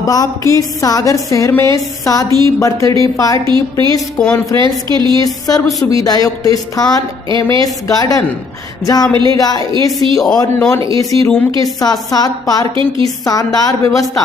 अब आपके सागर शहर में शादी, बर्थडे पार्टी, प्रेस कॉन्फ्रेंस के लिए सर्व सुविधा युक्त स्थान एमएस गार्डन, जहां मिलेगा एसी और नॉन एसी रूम के साथ साथ पार्किंग की शानदार व्यवस्था,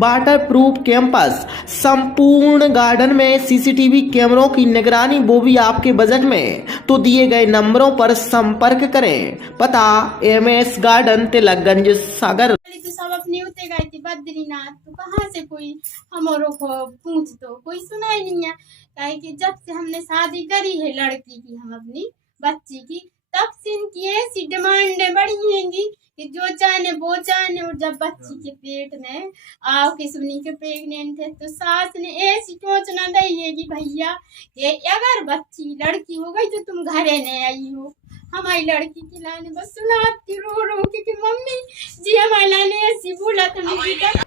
वाटर प्रूफ कैंपस, संपूर्ण गार्डन में सीसीटीवी कैमरों की निगरानी, वो भी आपके बजट में। तो दिए गए नंबरों पर संपर्क करें। पता एमएस गार्डन, तिलकगंज, सागर। तो सब अपने उते गए थे बद्रीनाथ, तो कहाँ से कोई हमारों को पूछ तो कोई सुना ही नहीं है। कहे कि जब से हमने शादी करी है लड़की की, हम अपनी बच्ची की, तब से इनकी ऐसी डिमांडें बढ़ी हैंगी कि जो चाहे वो चाहे। और जब बच्ची के पेट में आओ कि सुनी के प्रेग्नेंट है, तो सास ने ऐसी टोचना दी है कि भैया कि अगर बच्ची लड़की हो गई तो तुम घरे नहीं आई हो। हमारी लड़की की लाने बस सुनाती रो रो कि मम्मी जी हमारी लाने ऐसी बोला था।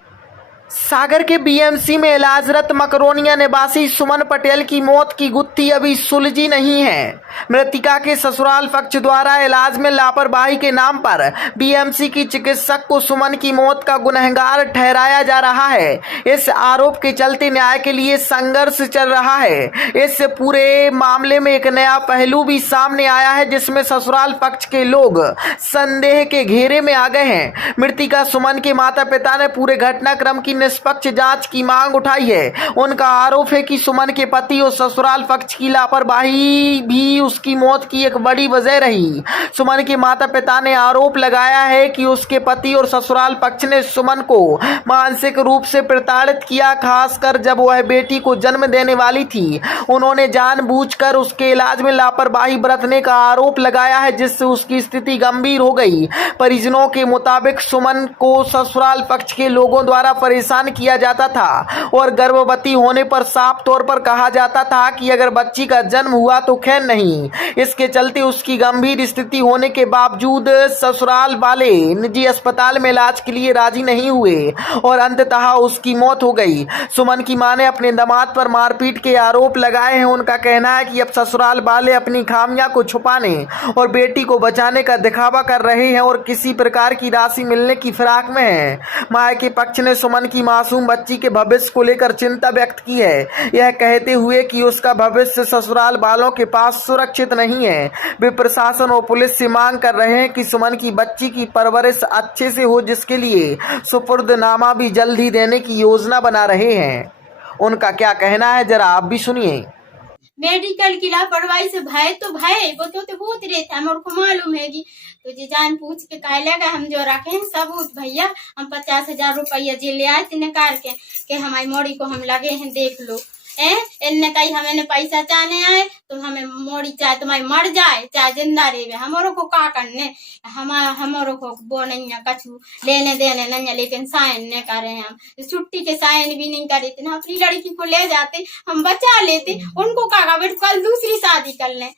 सागर के बीएमसी में इलाजरत मकरोनिया निवासी सुमन पटेल की मौत की गुत्थी अभी सुलझी नहीं है। मृतिका के ससुराल पक्ष द्वारा इलाज में लापरवाही के नाम पर बीएमसी की चिकित्सक को सुमन की मौत का गुनहगार ठहराया जा रहा है। इस आरोप के चलते न्याय के लिए संघर्ष चल रहा है। इस पूरे मामले में एक नया पहलू भी सामने आया है, जिसमें ससुराल पक्ष के लोग संदेह के घेरे में आ गए हैं। मृतिका सुमन के माता पिता ने पूरे घटनाक्रम की निष्पक्ष जांच की मांग उठाई है। उनका आरोप है कि सुमन के पति और ससुराल पक्ष की लापरवाही भी उसकी मौत की एक बड़ी वजह रही। सुमन के माता पिता ने आरोप लगाया है कि उसके पति और ससुराल पक्ष ने सुमन को मानसिक रूप से प्रताड़ित किया, खासकर जब वह बेटी को जन्म देने वाली थी। उन्होंने जानबूझकर उसके इलाज में लापरवाही बरतने का आरोप लगाया है, जिससे उसकी स्थिति गंभीर हो गई। परिजनों के मुताबिक सुमन को ससुराल पक्ष के लोगों द्वारा परेशान किया जाता था और गर्भवती होने पर साफ तौर पर कहा जाता था कि अगर बच्ची का जन्म हुआ तो खैर नहीं। इसके चलते उसकी गंभीर स्थिति होने के बावजूद ससुराल वाले निजी अस्पताल में इलाज के लिए राजी नहीं हुए और अंततः उसकी मौत हो गई। सुमन की मां ने अपने दामाद पर मारपीट के आरोप लगाए हैं। उनका कहना है कि अब ससुराल वाले अपनी खामियां को छुपाने और बेटी को बचाने का दिखावा कर रहे हैं और किसी प्रकार की राशि मिलने की फिराक में है। मां के पक्ष ने सुमन की मासूम बच्ची के भविष्य को लेकर चिंता व्यक्त की है, यह कहते हुए कि उसका भविष्य ससुराल वालों के पास सुरक्षित नहीं है। वे प्रशासन और पुलिस से मांग कर रहे हैं कि सुमन की बच्ची की परवरिश अच्छे से हो, जिसके लिए सुपुर्दनामा भी जल्द ही देने की योजना बना रहे हैं। उनका क्या कहना है, जरा आप भी सुनिए। मेडिकल की लापरवाही से भय तो भय वो तो बहुत रहता है, मेरे को मालूम है कि तुझे जान पूछ के कह लेगा। हम जो रखे हैं सबूत भैया, हम 50,000 रुपया जे ले आए थे निकाल के हमारी मोड़ी को हम लगे हैं, देख लो। इनने कही हमें पैसा चाहने आए तो हमें मोड़ी चाहे तुम्हारी मर जाए चाहे जिंदा रहे, हमारों को का करने, हमारों को वो नहीं है कछु लेने देने नहीं है। लेकिन साइन नहीं करे हम, छुट्टी के साइन भी नहीं करे थे। अपनी लड़की को ले जाते, हम बचा लेते, उनको कहा कल दूसरी शादी कर लें।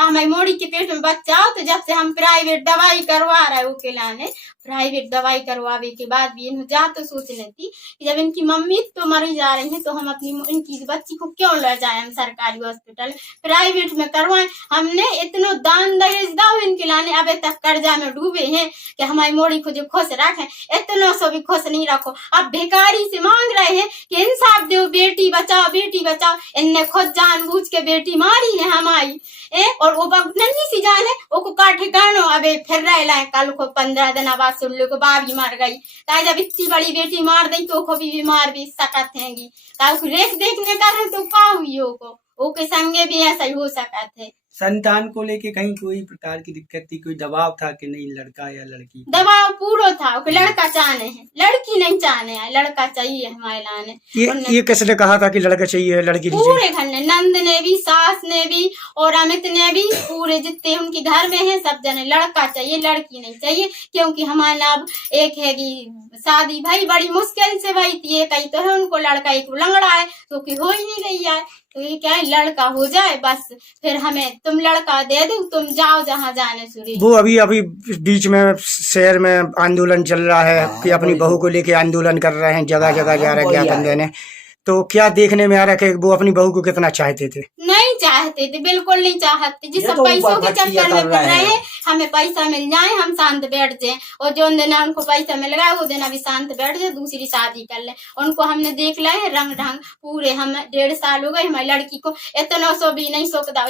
हमारी मोड़ी के पेट में बच्चा हो, तो जब से हम प्राइवेट दवाई करवा रहे हो के लाने, प्राइवेट दवाई करवावे के बाद भी इन्हें जा तो सोच लेती कि जब इनकी मम्मी तो मरी जा रही है तो हम अपनी इनकी बच्ची को क्यों ले जाए हम सरकारी हॉस्पिटल, प्राइवेट में करवाएं। हमने इतनो दान दहेज दाओ इनके लाने, अबे तक कर्जा में डूबे हैं कि हमारी मोड़ी को जो खुश रखे, इतनों से भी खुश नहीं रखो। अब भिखारी से मांग रहे हैं कि इंसाफ दो, बेटी बचाओ बेटी बचाओ। इनने खुद जानबूझ के बेटी मारी है हमारी, और वो नन्ही सी जान है, वो को का ठिकानो अबे फिर रह कल को 15 दिन बाद सुन लो को बाबी मर गई। जब इतनी बड़ी बेटी मार दी तो को भी बीमार भी सकत हैंगी, रेख देखने का है तो का हुई हो ओके संगे भी ऐसा ही हो सकत है। संतान को लेके कहीं कोई प्रकार की दिक्कत थी, कोई दबाव था कि नहीं लड़का या लड़की? दबाव पूरा था, लड़का चाहने हैं, लड़की नहीं चाहने है, लड़का चाहिए हमारे लाने। ये किसने कहा था कि लड़का चाहिए लड़की? पूरे घर ने, नंद ने भी, सास ने भी और अमित ने भी, पूरे जितने उनके घर में है सब जने लड़का चाहिए, लड़की नहीं चाहिए। क्योंकि हमारा अब एक है कि शादी भाई बड़ी मुश्किल से भाई थी, कहीं तो है उनको लड़का, एक लंगड़ा है तो कि हो ही नहीं रही है, तो ये क्या है लड़का हो जाए बस, फिर हमें तुम लड़का दे दो, तुम जाओ जहाँ जाने सुरी। वो अभी बीच में शहर में आंदोलन चल रहा है कि अपनी बहू को लेके आंदोलन कर रहे हैं, जगह जगह जा रहे हैं ज्ञापन देने। तो क्या देखने में आ रहा है कि वो अपनी बहू को कितना चाहते थे? नहीं चाहते थे, बिल्कुल नहीं चाहते, जिस पैसों के चक्कर में कर रहे हैं। हमें पैसा मिल जाए हम शांत बैठ जाए, और जो दिन उनको पैसा मिल गया वो दिन अभी शांत बैठ जाए, दूसरी शादी कर ले। उनको हमने देख लिया है रंग ढंग पूरे, हम 1.5 साल हो गए हमारी लड़की को इतना सो भी नहीं सोखदा।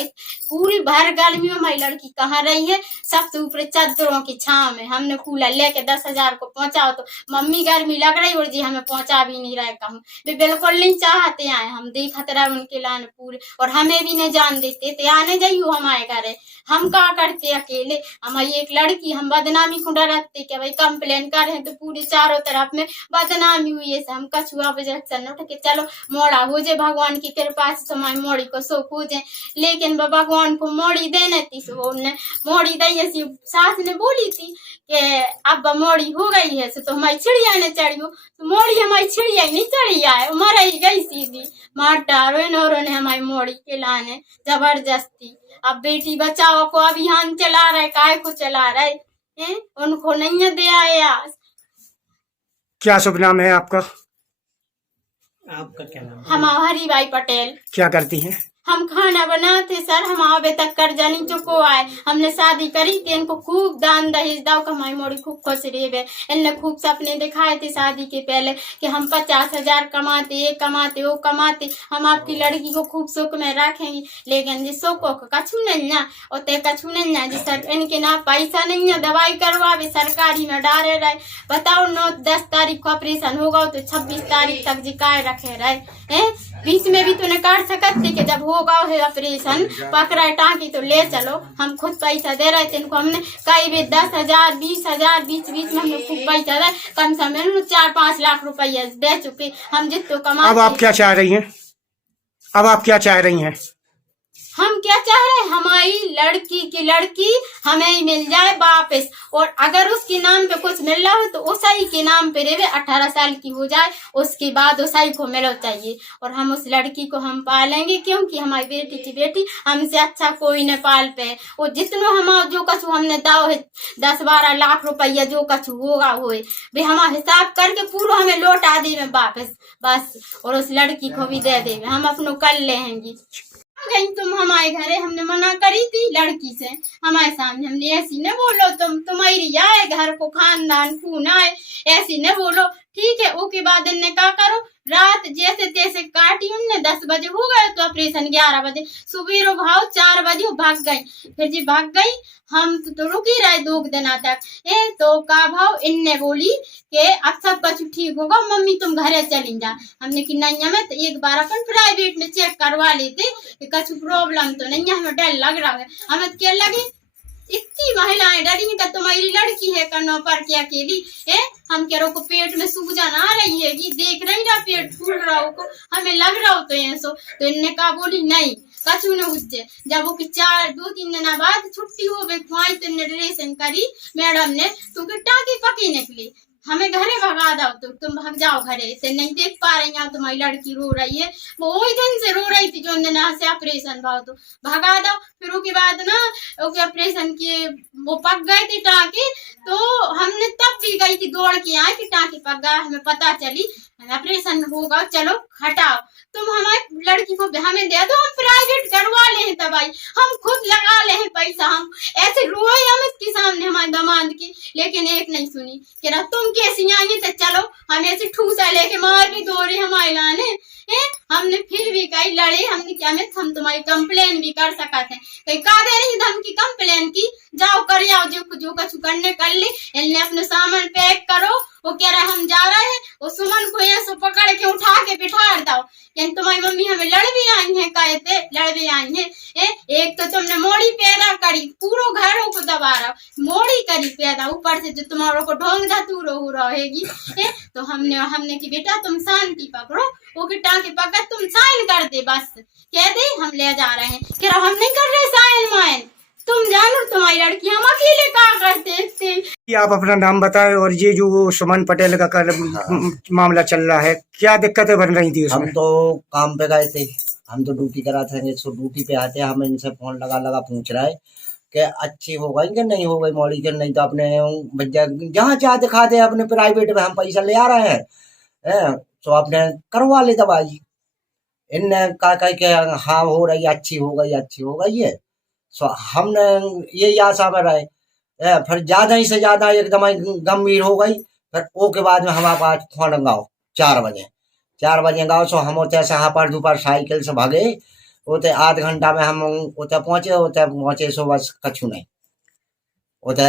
पूरी भर गर्मी में हमारी लड़की कहाँ रही है, सबसे ऊपर चादरों की छांव में। हमने कूलर लेके 10,000 को पहुंचाओ तो मम्मी गर्मी लग रही और जी हमें पहुंचा भी नहीं रहे कहूँ, वे बिल्कुल नहीं चाहते आए। हम देखते रहे उनके लाने पूरे, और हमें भी नहीं जान देते थे आने जाइयो हमारे घर। हम क्या करते अकेले, हमारी एक लड़की हम बदनामी को डरते कि भाई कंप्लेन कर रहे तो पूरी चारों तरफ में बदनामी हुई है। हम कछुआ बजे उठ के चलो मोड़ा हो जाए, भगवान की कृपा से हमारी मोड़ी को सुख हो जाए। लेकिन भगवान को मोड़ी देने थी, उन्होंने मोड़ी दी ऐसी सास ने बोली थी कि अब मोड़ी हो गई है तो हमारी चिड़िया ने चढ़ियो, तो मोड़ी हमारी चिड़िया नहीं चढ़ी है, मर ही गई सीधी। मार डारो ने हमारी मोड़ी के लाने जबरदस्ती। अब बेटी बचाओ को अभियान चला रहे, काय को चला रहे हैं, उनको नहीं दे आया। क्या शुभ नाम है आपका? आपका क्या नाम है? हम हरीबाई पटेल। क्या करती हैं? हम खाना बनाते सर, हम अबे तक कर्जा नहीं चुको आए। हमने शादी करी थी, इनको खूब दान दहेज दाव कमाई मोड़ी खूब खुश रहे। इनने खूब सपने दिखाए थे शादी के पहले कि हम 50,000 कमाते, ये कमाते वो कमाते, हम आपकी लड़की को खूब सुख में रखेंगे। लेकिन जी सुख को कछू नहीं ना, और ते कछू नहीं ना जी सर, इनके ना पैसा नहीं है, दवाई करवावे सरकारी में डारे रहे। बताओ 9-10 तारीख को ऑपरेशन होगा तो 26 तारीख तक जिकाए रखे रहे। बीच में भी तो न काट सकते कि जब होगा है ऑपरेशन पकड़ा टाँकी तो ले चलो। हम खुद पैसा दे रहे थे इनको, हमने कई भी 10,000 20,000 बीच बीच में हमने खूब पैसा दे, कम से कम 4-5 लाख रुपया दे चुके हम जितने कमा। अब आप क्या चाह रही हैं? अब आप क्या चाह रही हैं? हम क्या चाह रहे हैं, हमारी लड़की की लड़की हमें ही मिल जाए वापस, और अगर उसके नाम पे कुछ मिल रहा हो तो उसाई के नाम पे रहे, 18 साल की हो जाए उसके बाद उसाई को मिलो चाहिए, और हम उस लड़की को हम पालेंगे, क्योंकि हमारी बेटी की बेटी हमसे अच्छा कोई न पाल पे। और जितना हम जो कछु हमने दाव है 10-12 लाख रुपया जो कछु होगा होए वे हमारा हिसाब करके पूरा हमें लौटा दे वापस बस, और उस लड़की को भी दे दे, हम अपनों कर लेंगे। गई तुम हमारे घरे, हमने मना करी थी लड़की से, हमारे सामने हमने ऐसी न बोलो, तुम्हारी आए घर को खानदान खून आए, ऐसी न बोलो ठीक है। उसके बाद इनने क्या करो, रात जैसे तैसे काटी उनने, 10 बजे हो गए तो ऑपरेशन 11 बजे, सुबह भाव 4 बजे भाग गई। फिर जी भाग गई, हम तो रुक ही रहे 2 दिन तक। तो का भाव इनने बोली कि अब सब कुछ ठीक होगा, मम्मी तुम घरे चली जा। हमने कि नहीं, हमें तो एक बार अपन प्राइवेट में चेक करवा लेते कि कुछ प्रॉब्लम तो नहीं है, हमें डर लग रहा है। हमें क्या लगे इतनी महिलाएं डरी का तुम्हारी लड़की है कनो पर क्या अकेली है, हम कह रहे को पेट में सूजन आ रही है कि देख रही ना पेट फूल रहा हो को, हमें लग रहा हो तो ऐसो। तो इनने कहा बोली नहीं कछु न उठे। जब वो 2-3 दिन बाद छुट्टी हो गई खुआई तो इनने ड्रेसिंग करी मैडम ने, तो टाँकी पकी निकली, हमें घरे भगा दो, तो तुम भाग जाओ घरे से, नहीं देख पा रही हैं तुम्हारी लड़की रो रही है। वो वही दिन से रो रही थी जो दिन से ऑपरेशन भाव, तो भगा दो। फिर उसके बाद ना ओके ऑपरेशन किए, वो पक गए थे टाँकी, तो हमने तब भी गई थी दौड़ के आए कि टाँकी पक गया, हमें पता चली ऑपरेशन होगा, चलो हटाओ तुम हमारी लड़की को हमें दे दो, हम प्राइवेट करवा ले हैं दवाई, हम खुद लगा ले हैं पैसा। हम ऐसे रोए हम इसके सामने हमारे दामाद की, लेकिन एक नहीं सुनी कि ना तुम कैसी आई तो चलो, हम ऐसे ठूसा लेके मार भी दो रहे हमारे लाने। हमने फिर भी कई लड़े, हमने क्या में हम तुम्हारी कंप्लेन भी कर सकते हैं, कहीं का दे रही धमकी कंप्लेन की, जाओ कर आओ जो कुछ करने कर ले, इनने अपने सामान पैक करो। वो कह रहा है हम जा रहे हैं, वो सुमन को ऐसे पकड़ के उठा के बिठा दो, यानी तुम्हारी मम्मी हमें लड़ भी आई है, कहते लड़ भी आई है। एक तो तुमने मोड़ी पैदा करी, पूरो घरों को दबा रहा, मोड़ी करी पैदा, ऊपर से जो तुम्हारों को ढोंग धतूरो हो रहेगी। तो हमने की बेटा तुम शांति पकड़ो, वो की टाँगे पकड़ तुम साइन कर दे, बस कह दे हम ले जा रहे हैं। कह रहा हम नहीं कर रहे साइन माइन, तुम जानो तुम्हारी लड़की, हम अकेले क्या करते थे। आप अपना नाम बताएं, और ये जो सुमन पटेल का मामला चल रहा है, क्या दिक्कतें बन रही थी उसमें? हम तो काम पे गए थे, हम तो ड्यूटी कराते हैं, सो ड्यूटी पे आते हैं, हम इनसे फोन लगा पूछ रहा है कि अच्छी हो गई कि नहीं हो गई मॉडी के, नहीं तो अपने भैया जहाँ चाह दिखाते हैं अपने प्राइवेट में, हम पैसा ले आ रहे हैं तो अपने करवा ले दवाई। इनने कहा कि हाँ हो रही, अच्छी हो गई है। सो हमने यही आशा में रहे फिर ज्यादा ही से ज्यादा एकदम ही गंभीर हो गई। फिर ओ के बाद में हमारे पास फोन गाओ 4 बजे गाओ। सो हम उते से पर दोपहर साइकिल से भागे, उते आध घंटा में हम उते पहुंचे सो बस कछु नहीं उते।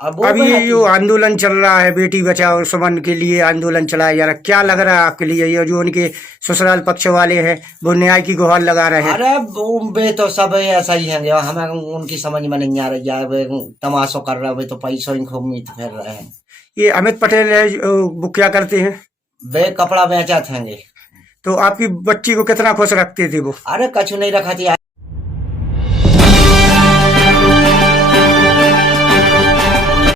अब वो अभी ये जो आंदोलन चल रहा है बेटी बचाओ सुमन के लिए आंदोलन चलाया जा रहा है, क्या लग रहा है आपके लिए? ये जो उनके ससुराल पक्ष वाले हैं वो न्याय की गुहार लगा रहे हैं। अरे वे तो सब ऐसा ही है, हमें उनकी समझ में नहीं आ रही है। वे तमाशो कर रहे हैं, वे तो पैसों ही खूब मीत फेर रहे हैं। ये अमित पटेल है वो क्या करते हैं? वे कपड़ा बेचा थे। तो आपकी बच्ची को कितना खुश रखते थे वो? अरे कछु नहीं रखा थी।